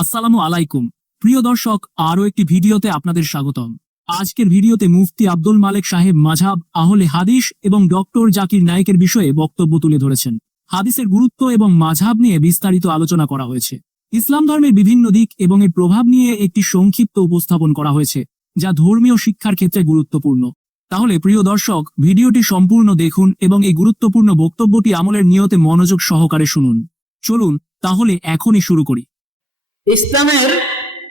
আসসালামু আলাইকুম প্রিয় দর্শক, আরও একটি ভিডিওতে আপনাদের স্বাগতম। আজকের ভিডিওতে মুফতি আব্দুল মালেক সাহেব মাযহাব, আহলে হাদিস এবং ডক্টর জাকির নায়েকের বিষয়ে বক্তব্য তুলে ধরেছেন। হাদিসের গুরুত্ব এবং মাযহাব নিয়ে বিস্তারিত আলোচনা করা হয়েছে। ইসলাম ধর্মের বিভিন্ন দিক এবং এর প্রভাব নিয়ে একটি সংক্ষিপ্ত উপস্থাপন করা হয়েছে, যা ধর্মীয় শিক্ষার ক্ষেত্রে গুরুত্বপূর্ণ। তাহলে প্রিয় দর্শক, ভিডিওটি সম্পূর্ণ দেখুন এবং এই গুরুত্বপূর্ণ বক্তব্যটি আমলের নিয়তে মনোযোগ সহকারে শুনুন। চলুন তাহলে এখনই শুরু করি। ইসলামের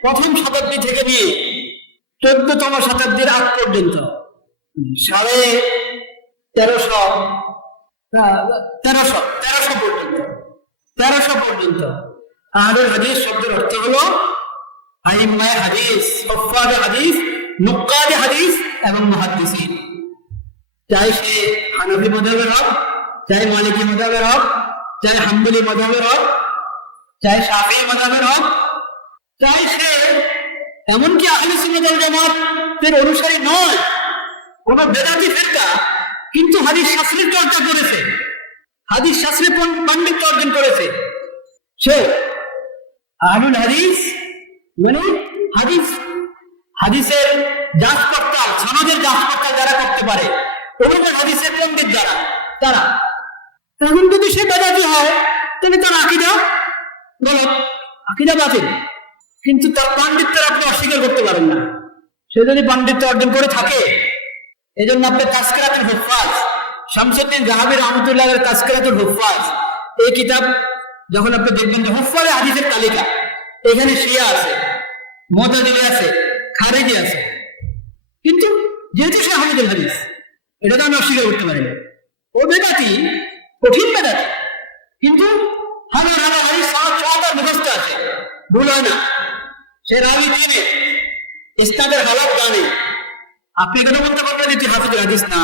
প্রথম শতাব্দী থেকে নিয়ে 14তম শতাব্দীর আগ পর্যন্ত 1300 পর্যন্ত আহলুল হাদিস শব্দের অর্থ হলো আইম্মায়ে হাদিস, হুফাজে হাদিস, নুক্কাদে হাদিস এবং মুহাদ্দিসিন। চাই সে হানাফি মাযহাবের হোক, চাই মালিকি মাযহাবের হোক, চাই হাম্বলি মাযহাবের হোক, চাই শাফিঈ মাযহাবের হোক, চাই সে এমনকি আহলে সুন্নাত ওয়াল জামাতের অনুসারী নয়, কোন বেদাতি ফিরকা, কিন্তু হাদিস শাস্ত্রের চর্চা করেছে, হাদিস শাস্ত্রে পাণ্ডিত্য অর্জন করেছে, সে আহলুল হাদিস মানে হাদিসের যাচ পড়তাল, সনদের যাচ পড়তাল যারা করতে পারে, ওদের হাদিসের পণ্ডিত যারা, তারা। এখন যদি সে বেদাতি হয় তাহলে তার আকীদা গলত, আকীদা বাতিল, কিন্তু তার পাণ্ডিত্যের আপনি অস্বীকার করতে পারেন না। সে যদি পাণ্ডিত্য অর্জন করে থাকে, এই জন্য আপনি তাজকিরাতুল হুফাজ, শামসুদ্দিন যাহাবী রাহমাতুল্লাহের তাজকিরাতুল হুফাজ, এই কিতাব যখন আপনি দেখবেন যে হুফাজে হাদিসের তালিকা, এখানে শিয়া আছে, মুতাজিলি আছে, খারিজি আছে, কিন্তু যেহেতু সে আহলুল হাদিস, এটা তো আমি অস্বীকার করতে পারি না। ও বেদাতি, কঠিন বেদাতি, কিন্তু হাজার হাজার হাদিস সওয়াতার মুখস্থ আছে, ভুল হয় না, সে রাবি চিনে, ইসনাদের হালাত জানে। আপনি কেন বলতে পারবেন যে তুই হাফিজুল হাদিস না?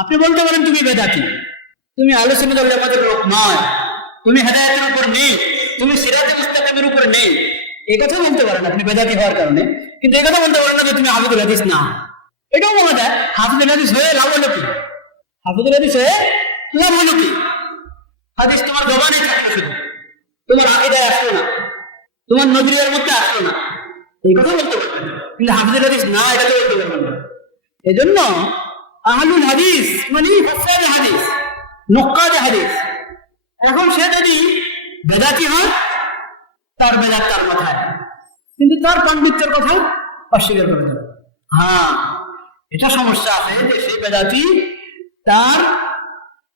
আপনি বলতে পারেন তুমি বেদাতি, তুমি আহলে সুন্নাত ওয়াল জামাতের লোক নয়, তুমি হেদায়েতের উপর নেই, তুমি সিরাতে মুস্তাকিমের উপর নেই, এই কথা বলতে পারেন আপনি বেদাতি হওয়ার কারণে, কিন্তু এই কথা বলতে পারেন না যে তুমি হাফিজুল হাদিস না। এটাও বলা যায়, হাফিজুল হাদিস হয়ে লাভ হলো কি? হাফিজুল হাদিস হয়ে লাভ হলো কি? হাদিস তোমার জবানে থাকলো, শুধু তোমার আকীদায় আসলো না, তোমার নজরিয়ার মধ্যে আসলো না, এই কথা বলতে পারবেন, কিন্তু হাফিজুল হাদিস না এটা তো বলতে পারবেন না। এজন্য আহলুল হাদিস মানে হুফাজে হাদিস, নুক্কাদে হাদিস। এখন সে যদি বেদাতি হয়, তার বেদাত তার মাথায়, কিন্তু তার পাণ্ডিত্যের কথা অস্বীকার করে দেবে। হ্যাঁ, এটা সমস্যা আছে যে সেই বেদাতি তার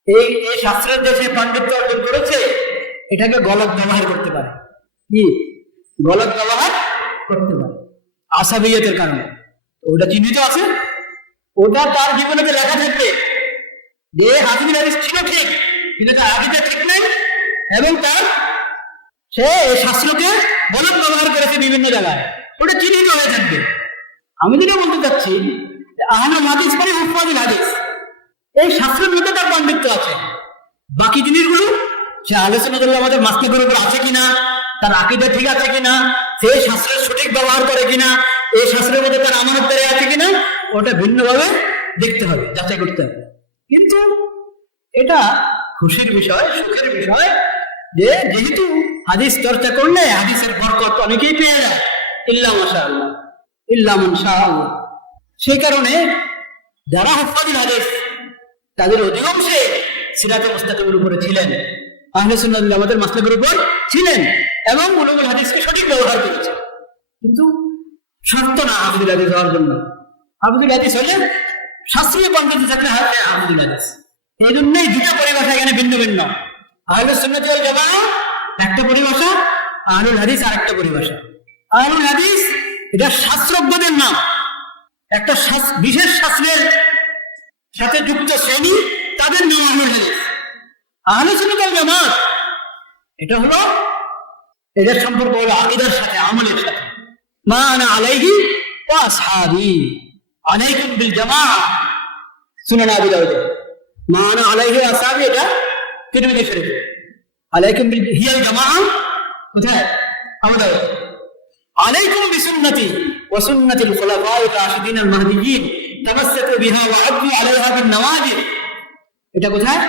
এই শাস্ত্রের যে সে পাণ্ডিত্য অর্জন করেছে, এটাকে গলত ব্যবহার করতে পারে। কি গলত ব্যবহার করতে পারে? আসাবিয়তের কারণে। ওটা চিহ্নিত আছে, ওটা তার জীবনেতে লেখা থাকবে যে হাফিজুল হাদিস ছিল ঠিক, কিন্তু তার হাদিসে ঠিক নাই, এবং তার সে এই শাস্ত্রকে গলত ব্যবহার করেছে বিভিন্ন জায়গায়, ওটা চিহ্নিত হয়ে থাকবে। আমি যেটা বলতে চাচ্ছি, আহলুল হাদিস মানে হুফাজুল হাদিস, এই শাস্ত্রের মধ্যে তার পাণ্ডিত্য আছে, বাকি জিনিসগুলো সে আহলে সুন্নাত ওয়াল জামাতের মাসলাকের উপর আছে কিনা, তার আকীদা ঠিক আছে কিনা, সে শাস্ত্রের সঠিক ব্যবহার করে কিনা, এই শাস্ত্রের মধ্যে তার আমানতদারি আছে কিনা, ওটা ভিন্নভাবে দেখতে হবে, যাচাই করতে হবে। কিন্তু এটা খুশির বিষয়, সুখের বিষয় যে যেহেতু হাদিস চর্চা করলে হাদিসের বরকত অনেকেই পেয়ে যায়, ইল্লা মাশাআল্লাহ, ইল্লা মান শাআল্লাহ। সেই কারণে যারা হুফাজুল হাদিস, তাদের অধিকাংশে সিরাতে মুস্তাকিমের উপরে ছিলেন, আহলে সুন্নাত ওয়াল জামাতের মাসলাকের উপর ছিলেন, এবং উলুমুল হাদিসকে সঠিক ব্যবহার করেছে। কিন্তু শর্ত না হাফিজুল হাদিস হওয়ার জন্য, হাফিজুল হাদিস হলে শাস্ত্রীয় পাণ্ডিত্য থাকলে হাফিজুল হাদিস। এই জন্যই দুটো পরিভাষা এখানে ভিন্ন ভিন্ন, আহলে সুন্নাত ওয়াল জামাত একটা পরিভাষা, আহলুল হাদিস আর একটা পরিভাষা। আহলুল হাদিস এটা শাস্ত্রজ্ঞদের নাম, একটা বিশেষ শাস্ত্রের সাথে যুক্ত শ্রেণী, তাদের নাম আহলুল হাদিস। আহলে সুন্নাত ওয়াল জামাত এটা হলো, এদের সম্পর্ক হলো আকীদার সাথে, আমলের সাথে। মা আনা আলাইহি ওয়া আসহাবি, আলাইকুম বিল জামাআহ, সুনান আবু দাউদ। মা আনা আলাইহি ওয়া আসহাবি এটা তিরমিজি শরীফে, আলাইকুম বিল হিয়াল জামাআহ কোথায়? আবু দাউদ। আলাইকুম বিসুন্নতি ওয়া সুন্নাতিল খুলাফায়ে রাশিদিন আল মাহদিয়্যিন, তামাসসাকু বিহা ওয়া আদু আলাইহা বিন নওয়াজির, এটা কোথায়?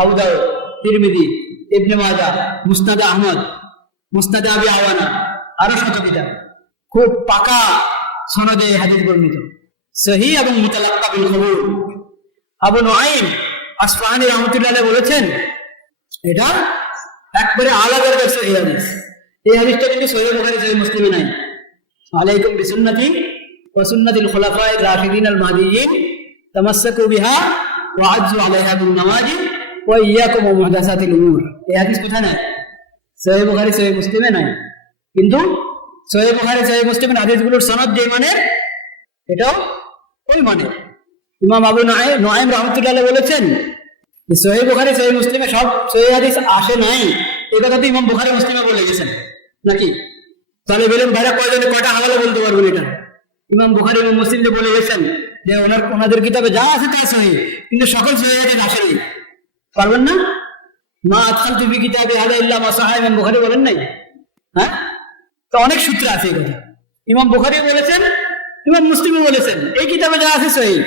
আবু দাউদ, তিরমিজি, ইবনে মাজাহ, মুসনাদ আহমদ, মুসনাদ আবি আওয়ানা, আরো শত কিতাব, খুব পাকা সনদে হাদিস বর্ণিত, সহিহ এবং মুতালাক্কা বিল কবুল। আবু নুআইম আসফাহানি রাহমাতুল্লাহ আলাইহি বলেছেন এটা একবারে আলাদা একটা সহিহ হাদিস। এই হাদিসটা কিন্তু সহিহ বুখারী সহিহ মুসলিমে নাই। আলাইকুম বিসুন্নতি ওয়া সুন্নাতিল খুলাফায়ে রাশিদিন আল মাহদিয়্যিন তামাসসাকু বিহা ওয়া আযযু আলাইহা বিন নওয়াজিব ওয়া ইয়্যাকুম ওয়া মুহদাসাতিল উমুর। এই হাদিস কোথায় নাই? সহিহ বুখারী সহিহ মুসলিমে নাই। কিন্তু সহিহ বুখারী সহিহ মুসলিমের হাদিসগুলোর সনদ যে মানের, এটাও ওই মানের। ইমাম আবু নুআইম রাহমাতুল্লাহ আলাইহি বলেছেন যে সহিহ বুখারী সহিহ মুসলিমে সব সহিহ হাদিস আসে নাই, এই কথা তো ইমাম বুখারী মুসলিমে বলে গেছেন নাকি? তাহলে বলেন ভাইরা কয়টা হাওয়ালা বলতে পারবেন এটা? ইমাম বুখারী এবং মুসলিম যে বলে গেছেন যে ওনাদের কিতাবে যা আছে তা সহিহ, কিন্তু সকল সহিহ হাদিস আসে নাই, পারবেন না? মা আদখালতু ফি কিতাবি হাদা ইল্লা মা সাহাহ, ইমাম বুখারী বলেন নাই? হ্যাঁ, তো অনেক সূত্র আছে এই কথা। ইমাম বুখারী বলেছেন, ইমাম মুসলিমও বলেছেন এই কিতাবে যা আছে সহিহ,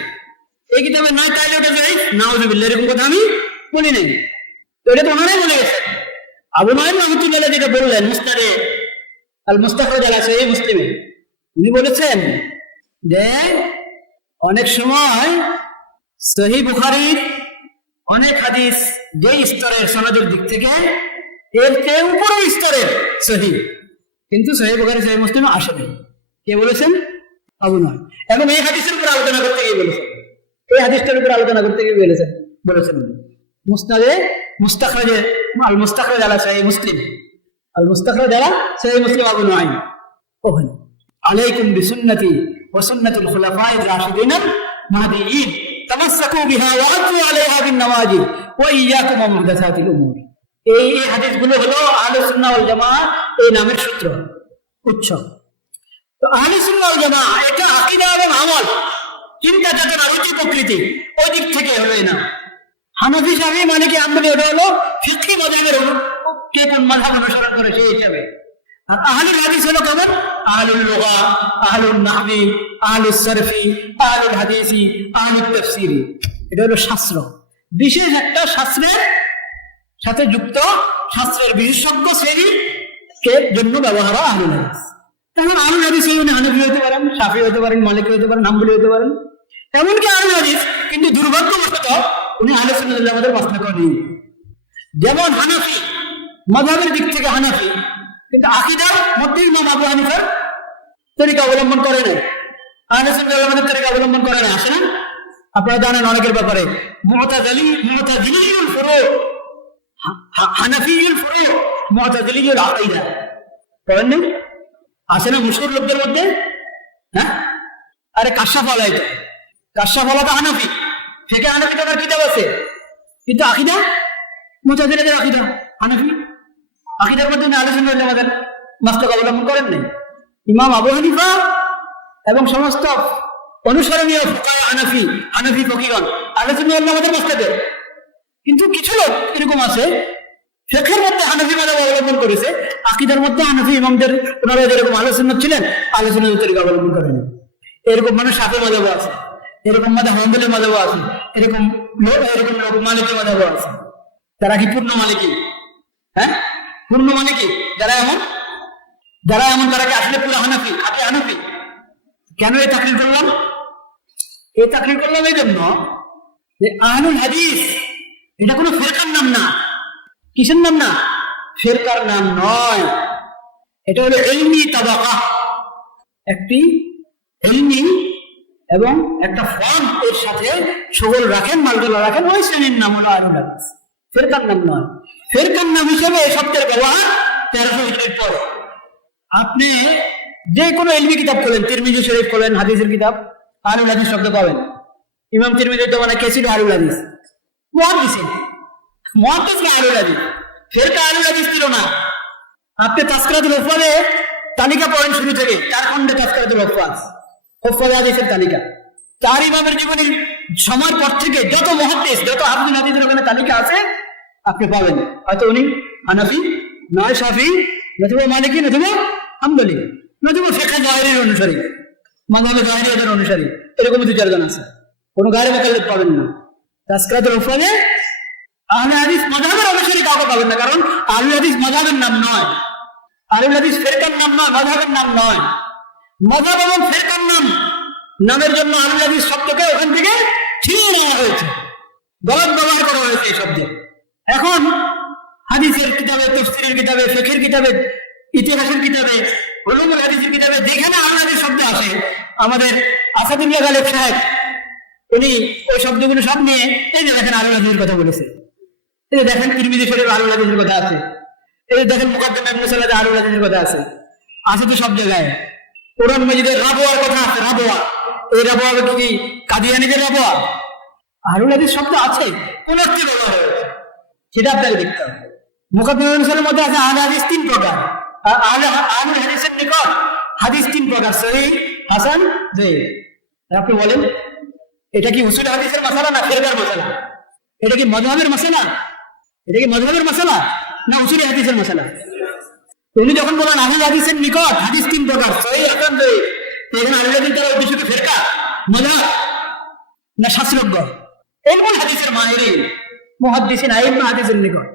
এই কিতাবে নয় তাইলে ওটা সহিহ, নাউযুবিল্লাহ, এরকম কথা আমি বলি নাই। তো এটা তো ওনারাই বলে গেছেন। আবু নুআইম রাহমাতুল্লাহ আলাইহি যেটা বললেন মুসনাদে আল মুস্তাখরাজ আলা সহিহ মুসলিমে, উনি বলেছেন যে অনেক সময় সহিহ বুখারীর অনেক হাদিস যে স্তরের সনদের দিক থেকে এর চেয়ে উপরের স্তরের সহিহ, কিন্তু সহিহ বুখারী সহিহ মুসলিমে আসে নাই। কে বলেছেন? Abu Nuaim. এবং এই হাদিসের উপর আলোচনা করতে গিয়ে বলেছেন, এই হাদিসটার উপর আলোচনা করতে গিয়ে বলেছেন মুসনাদে মুস্তাখরাজে আল মুস্তাখরাজ আলা সহিহ মুসলিম, আল মুস্তাখরাজ আলা সহিহ মুসলিম আবু নুআইম ওখানে আলাইকুম বিসুন্নতি ওয়া সুন্নাতুল খুলাফায়ে রাশিদিন আল মাহদিয়্যিন তামাসসাকু বিহা ওয়া আযযু আলাইহা বিন নওয়াজিব ওয়া ইয়্যাকুম ওয়া মুহদাসাতিল উমুর। এই হাদিসগুলো হলো আহলে সুন্নাহ ওয়াল জামাআহ এই নামের সূত্র, উৎস। তো আহলে সুন্নাহ ওয়াল জামাআহ এটা আকীদা এবং আমল, চিন্তা চেতনা রুচি প্রকৃতি ওই দিক থেকে হলো এই নাম। হানাফি শাফি মালিকি হাম্বলি ওটা হলো ফিকহি মাযহাবের কে কোন মাযহাব অনুসরণ করে সেই হিসাবে। আর আহলুল হাদিস হলো কেমন? আহলুল লুগা, আহলুল নাহবি, আহলুস সরফি, আহলুল হাদিসি, আহলুত তাফসীরি। এটা হলো শাস্ত্র, বিশেষ একটা শাস্ত্রের সাথে যুক্ত শাস্ত্রের বিশেষজ্ঞ শ্রেণীর কে জন্য ব্যবহার হয় আহলুল হাদিস। এখন আহলুল হাদিস উনি হানাফি হতে পারেন, শাফি হতে পারেন, মালিকি হতে পারেন, হাম্বলি হতে পারেন, এমনকি আহলুল হাদিস, কিন্তু দুর্ভাগ্যবশত উনি আহলে সুন্নাত ওয়াল জামাতের মাসলাক নেই। যেমন হানাফি মাযহাবের দিক থেকে হানাফি, কিন্তু আকীদার মধ্যে ইমাম আবু হানিফার তরিকা অবলম্বন করে না, আহলে সুন্নাত ওয়াল জামাতের তরিকা অবলম্বন করে না। আসে না? আপনারা জানেন অনেকের ব্যাপারে মুতাজিলিয়ুল ফুরু, হানাফিয়ুল ফুরু, মুতাজিলিয়ুল আকীদা পড়েন না? আসে না মুশহুর লোকদের মধ্যে? হ্যাঁ, আরে কাশফ আলাই তো, কাশফ আলা তো হানাফি, ফিকহে হানাফি তার কিতাব আছে, কিন্তু আকীদা মুতাজিলিদের আকীদা হানাফি, আকীদার মধ্যে আহলে সুন্নাত ওয়াল জামাতের মাসলাক অবলম্বন করেন নাই। ইমাম আবু হানিফা এবং সমস্ত অনুসরণীয় ফুকাহা হানাফি ফকিহগণ আহলে সুন্নাত ওয়াল জামাতের মাসলাকে, কিন্তু কিছু লোক এরকম আছে ফিকহের মধ্যে হানাফি মাযহাব অবলম্বন করেছে, আকীদার মধ্যে হানাফি ইমামদের ওনারা যেরকম আহলে সুন্নাত ছিলেন আহলে সুন্নাতের তরিকা অবলম্বন করেন। এরকম মানুষ শাফি মাযহাবও আছে, এরকম মাযহাব হাম্বলি মাযহাবও আছে, এরকম লোক মালিকি মাযহাবও আছে। তারা কি পূর্ণ মালিকি? হ্যাঁ, পূর্ণ মালিকি। যারা এমন তারা কি আসলে পুরো হানাফি, খাঁটি হানাফি? কেন এই তাকরীর করলাম? এই তাকরীর করলাম এই জন্য যে আহলুল হাদিস এটা কোনো ফিরকার নাম না। কিসের নাম না? ফিরকার নাম নয়, এটা হলো ইলমি তাবাকা, একটি ইলমি এবং একটা ফর্ম এর সাথে সগল রাখেন, মালগোলা রাখেন, ওই শ্রেণীর নাম হলো আহলুল হাদিস, ফিরকার নাম নয়। ফিরকার নাম হিসেবে এই শব্দের ব্যবহার 1300 হিজরির পর। আপনি যে কোনো ইলমি কিতাব খোলেন, তিরমিজি শরীফ খোলেন, হাদিসের কিতাব, আহলুল হাদিস শব্দ পাবেন। ইমাম তিরমিজি তো মানে কে ছিল? আহলুল হাদিস, মুহাদ্দিস না আহলুল হাদিস, ফিরকা আহলুল হাদিস ছিল না। আপনি তাসকিরাতুল হুফাজে তালিকা পড়েন শুরু থেকে, 4 খণ্ডে তাসকিরাতুল হুফাজ হাদিসের তালিকা। 4 ইমামের জীবনের সময় পর থেকে যত মুহাদ্দিস, যত হাফিজ হাদিসের ওখানে তালিকা আছে আপনি পাবেন। হয়তো উনি হানাফি, নয় শাফি, নতুবা মালিকি, নতুবা হাম্বলি, নতুবা ফিকহ যাহিরির অনুসারী, মাযহাবে যাহিরিয়াতের অনুসারী, এরকম 2-4 জন আছে। কোনো গায়রে মুকাল্লিদ পাবেন না। তাসকিরাতুল হুফাজে আহলে হাদিস মাযহাবের অনুসারী কাউকে পাবেন না, কারণ আহলে হাদিস মাযহাবের নাম নয়। আহলুল হাদিস ফেরকার নাম নয়, মাযহাবের নাম নয়। মাযহাব এবং ফেরকার নামের জন্য আহলুল হাদিস শব্দকে ওখান থেকে ছিনিয়ে নেওয়া হয়েছে, গলত ব্যবহার করা হয়েছে এই শব্দে। এখন হাদিসের কিতাবে, তাফসীরের কিতাবে, ফিকহের কিতাবে, ইতিহাসের কিতাবে, উলুমুল হাদিসের কিতাবে যেখানে আহলুল হাদিস শব্দ আসে, আমাদের আসাদুল্লাহ গালেব সাহেব উনি ওই শব্দগুলো সব নিয়ে এই যে দেখেন আহলুল হাদিসের কথা বলেছে। এই যে দেখেন তিরমিজি শরীফে আহলুল হাদিসের কথা আছে, এই যে দেখেন মুকাদ্দিমা ইবনে সালাহ আহলুল হাদিসের কথা আছে, আছে তো সব জায়গায়। কোরআন মাজিদের রাবওয়ার কথা আছে, রাবওয়া। এই রাবওয়া কি কাদিয়ানীদের রাবওয়া? আহলুল হাদিস শব্দ আছে, কোন একটি ব্যবহার হয়েছে সেটা আপনাকে দেখতে হবে। মুকাদ্দিমা ইবনে সালাহর মধ্যে আছে আহলে হাদিস তিন প্রকার। আহলুল হাদিসের নিকট হাদিস তিন প্রকার, সহিহ, হাসান, যায়েদ। আপনি বলেন এটা কি উসুল হাদিসের মাসালা না ফিরকার মাসালা? এটা কি মাযহাবের মাসালা? এটা কি মাযহাবের মাসালা না উসুল হাদিসের মাসালা? উনি যখন বলেন আহলুল হাদিসের নিকট হাদিস তিন প্রকার, সহিহ, হাসান, যায়েদ, এখানে আহলুল হাদিস দ্বারা উদ্দেশ্য কি ফিরকা, মাযহাব না শাস্ত্রজ্ঞ? ইলমুল হাদিসের মাহিরিন, মুহাদ্দিসিন, আইম্মা হাদিসের নিকট।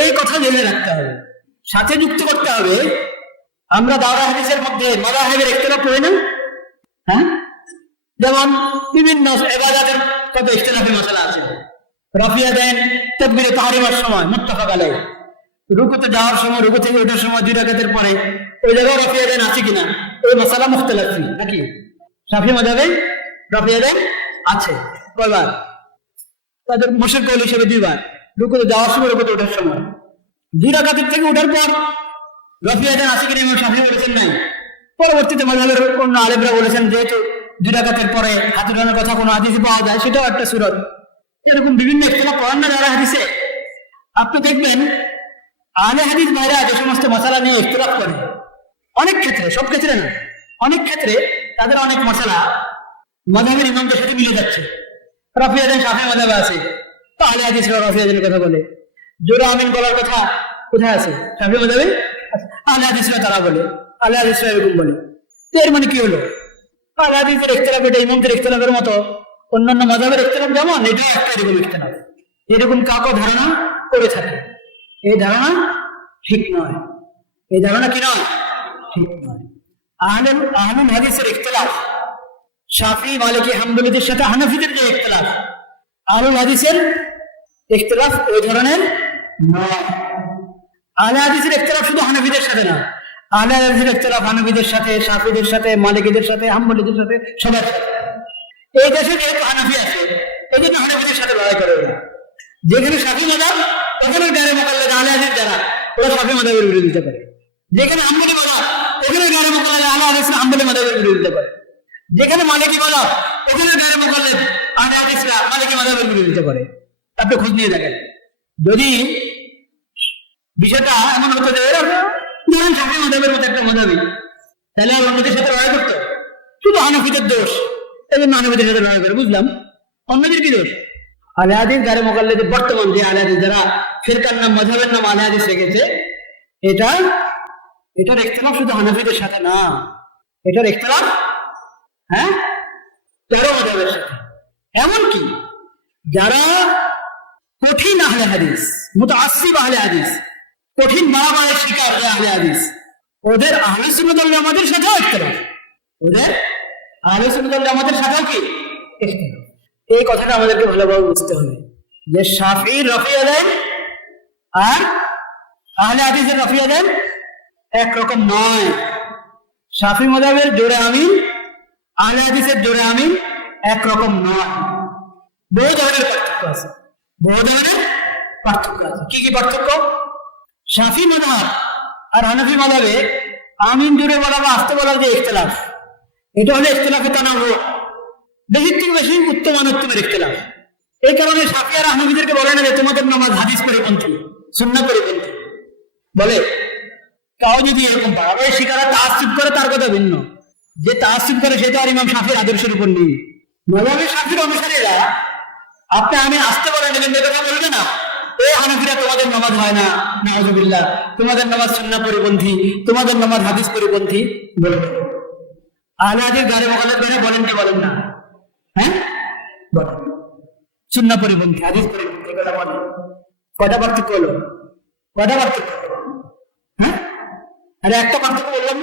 এই কথা জেনে রাখতে হবে, সাথে যুক্ত করতে হবে। আমরা দাওরা হাদিসের মধ্যে মাযহাবের ইখতিলাফ করি না? হ্যাঁ, যেমন বিভিন্ন ইবাদতের কত ইখতিলাফি মাসালা আছে। রাফিয়া দেন তাকবীরে তাহরিমার সময় মুত্তাফাক আলাইহ, রুকুতে যাওয়ার সময়, রুকু থেকে ওঠার সময় দুই রাকাতের পরে ওই জায়গায় রাফিয়া দেন আছে কিনা, এই মাসালা মুখতালাফি নাকি? শাফি মাযহাবে রাফিয়া দেন আছে কয়বার? তাদের মুশরিক কওল হিসেবে দুইবার, রুকুতে যাওয়ার সময়, রুকুতে ওঠার সময়। দুই রাকাতের থেকে ওঠার পর রাফিয়া দেন আছে কিনা ইমাম শাফি বলেছেন নাই। পরবর্তীতে মাযহাবের অন্য আলেমরা বলেছেন যেহেতু দুই রাকাতের পরে হাত উঠানোর কথা কোনো হাদিসে পাওয়া যায়, সেটাও একটা সুরত। এরকম বিভিন্ন ইখতিলাফ করেন না যারা হাদিসে। আপনি দেখবেন আহলে হাদিস ভাইরা যে সমস্ত মাসালা নিয়ে ইখতিলাফ করে, অনেক ক্ষেত্রে, সব ক্ষেত্রে না, অনেক ক্ষেত্রে তাদের অনেক মাসালা মাযহাবের ইমামদের সাথে মিলে যাচ্ছে। রাফিয়া দেন শাফি মাযহাবে আছে, তো আহলে হাদিসরা রাফিয়া দেনের কথা বলে। জোরে আমিন বলার কথা কোথায় আছে? শাফি মাযহাবে। আহলে হাদিসরা তারা বলে, আহলে হাদিসরা এরকম বলে। তো এর মানে কি হলো? আহলে হাদিসের ইখতিলাফ এটা ইমামদের ইখতিলাফের মতো অন্যান্য মাযহাবের ইখতিলাফ যেমন, এটাও একটা এরকম ইখতিলাফ। এরকম কাউকে ধারণা করে থাকে, এই ধারণা ঠিক নয়। এই ধারণা কি নয়? ঠিক নয়। আহলুল হাদিসের ইখতিলাফ শাফি, মালিকি, হাম্বলীদের সাথে হানাফিদের যে ইখতিলাফ, আহলুল হাদিসের ইখতিলাফ ওই ধরনের নয়। আহলে হাদিসের ইখতিলাফ শুধু হানাফিদের সাথে না, আহলে হাদিসের ইখতিলাফ হানাফিদের সাথে, শাফিদের সাথে, মালিকিদের সাথে, হাম্বলীদের সাথে, সবার সাথে। এই দেশে যেহেতু হানাফি আছে, এই জন্য হানাফিদের সাথে লড়াই করে ওরা। যেখানে শাফি মাযহাব, ওখানে গায়রে মুকাল্লিদ আহলে হাদিস যারা, ওরা শাফি মাযহাবের বিরোধিতা করে। যেখানে হাম্বলী মাযহাব, ওখানে গায়রে মুকাল্লিদ আহলে হাদিসরা হাম্বলী মাযহাবের বিরোধিতা করে। যেখানে মালিকি মাযহাব, ওখানে গায়রে মুকাল্লিদ আহলে হাদিসরা মালিকি মাযহাবের বিরোধিতা করে। আপনি খোঁজ নিয়ে দেখেন, যদি বিষয়টা এমন হতো যে ধরেন শাফি মাযহাবের মতো একটা মাযহাবী, তাহলে আর অন্যদের সাথে লড়াই করতো? শুধু হানাফিদের দোষ, এই জন্য হানাফিদের সাথে লড়াই করে, বুঝলাম। অন্যদের কি দোষ? আহলে হাদিস গায়রে মুকাল্লিদের বর্তমান যে আহলে হাদিস যারা ফিরকার নাম, মাযহাবের নাম আহলে হাদিস রেখেছে, এটার ইখতিলাফ শুধু হানাফিদের সাথে না, এটার ইখতিলাফ তেরো মাযহাবের সাথে। এমনকি যারা কঠিন আহলে হাদিস, মুতাআসসিব আহলে হাদিস, কঠিন মারামারের শিকার যে আহলে হাদিস, ওদের আহলে সুন্নাত ওয়াল জামাতের সাথেও ইখতিলাফ, ওদের আহলে সুন্নাত ওয়াল জামাতের সাথেও কি ইখতিলাফ। এই কথাটা আমাদেরকে ভালোভাবে বুঝতে হবে যে শাফিঈর রাফিয়া দেন আর আহলে হাদিসের রাফিয়া দেন একরকম নয়। শাফি মাযহাবের জোরে আমিন, আহলে হাদিসের জোরে আমিন একরকম নয়। বহু ধরনের পার্থক্য আছে, বহু ধরনের পার্থক্য আছে। কি কি পার্থক্য? শাফি মাযহাব আর হানাফি মাযহাবে আমিন জোরে বলা বা আস্তে বলার যে ইখতিলাফ, এটা হলো ইখতিলাফে তানাওয়ু, বেশির থেকে বেশি উত্তম অনুত্তমের ইখতিলাফ। এই কারণে শাফি আর হানাফিদেরকে বলে না যে তোমাদের নামাজ হাদিস পরিপন্থী, সুন্নাহ পরিপন্থী বলে। কাউ যদি এরকম ভাবে শিকারা তাআসসুব করে, তার কথা ভিন্ন। যে তাআসসুব করে সেটা আর ইমাম শাফির আদর্শের উপর নেই। মাযহাবে শাফির অনুসারীরা আপনি আমি আসতে বলেন, কিন্তু কথা বলবে না এই হানাফিরা তোমাদের নামাজ হয় না, নাউযুবিল্লাহ, তোমাদের নামাজ সুন্নাহ পরিপন্থী, তোমাদের নামাজ হাদিস পরিপন্থী বলবে। আহলে হাদিস গায়রে মুকাল্লিদ বলেন কি বলেন না? বলেন সুন্নাহ পরিপন্থী, হাদিস পরিপন্থী, কথা বলেন। কয়টা পার্থক্য হলো? কয়টা পার্থক্য? আরে একটা পার্থক্য বললাম